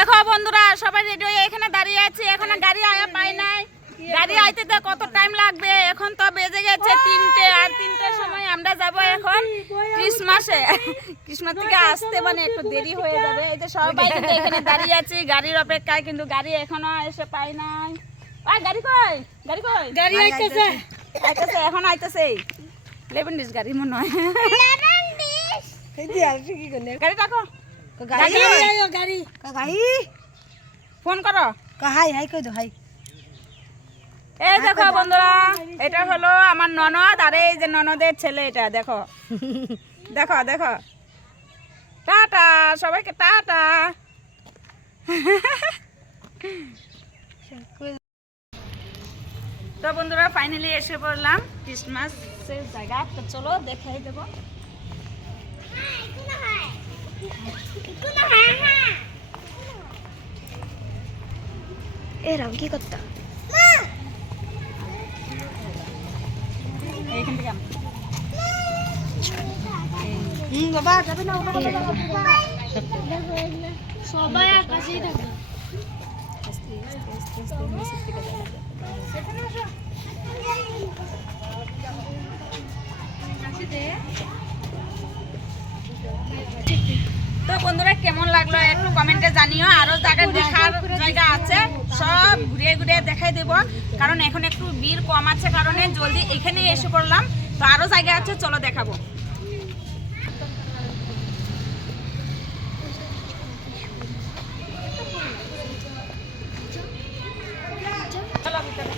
দেখো বন্ধুরা সবাই রেডি হয়ে এখানে দাঁড়িয়ে আছি, এখানে গাড়ি আয়া পাই নাই। গাড়ি আইতে তো কত টাইম লাগবে, এখন তো বেজে গেছে 3টে, আর 3টের সময় আমরা যাব এখন ক্রিসমাসে। ক্রিসমাস থেকে আসতে মানে একটু দেরি হয়ে যাবে। এই যে সবাই কিন্তু এখানে দাঁড়িয়ে আছি গাড়ির অপেক্ষায়, কিন্তু গাড়ি এখনো এসে পাই নাই। গাড়ি কই, গাড়ি কই? গাড়ি আইতেছে, আইতেছে, এখন আইতেছে। 11 ডিস গাড়ি মনে হয়। 11 ডিস এই যে আর কি করলে গাড়ি ডাকো, গাড়ি আইও গাড়ি গাড়ি ফোন করো। হাই হাই কই দো হাই। এই দেখো বন্ধুরা, এটা হলো আমার ননদ, আর এই যে ননদের ছেলে। এটা দেখো দেখো দেখো, টাটা সবাইকে, টাটা। তো বন্ধুরা ফাইনালি এসে পড়লাম ক্রিসমাসের জায়গা। তো চলো দেখাই দেবো। এরাম কি করতা এইখান থেকে বাবা যাবে না সবাই আকাশেই থাকবে। তো বন্ধুরা কেমন লাগলো একটু কমেন্টে জানিও। আরো জায়গা দেখার জায়গা আছে, সব ঘুরিয়ে ঘুরিয়ে দেখাই দেবো, কারণ এখন একটু ভিড় কম আছে কারণে জলদি এখানে এসে পড়লাম। তো আরো জায়গা আছে, চলো দেখাবো। চলো ভিতরে।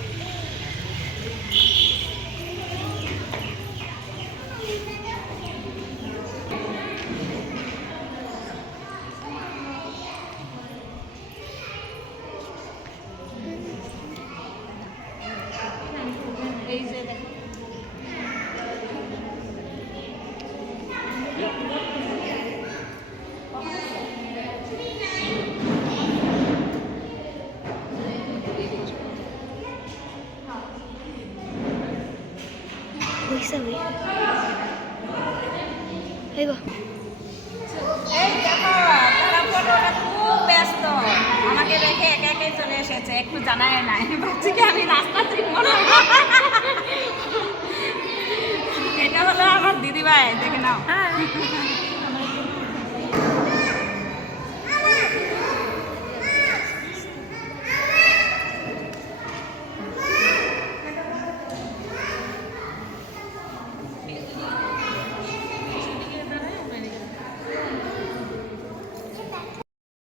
এই যে দেখো, হইছে হই আইবো। এই দেখো তারা ফটোটা খুব ব্যস্ত, আমাকে রেখে একা একাই চলে এসেছে, একটু জানায় নাই। ভাবছি কি আমি রাস্তা চিনব না। এটা হলো আমার দিদিভাই, দেখে নাও।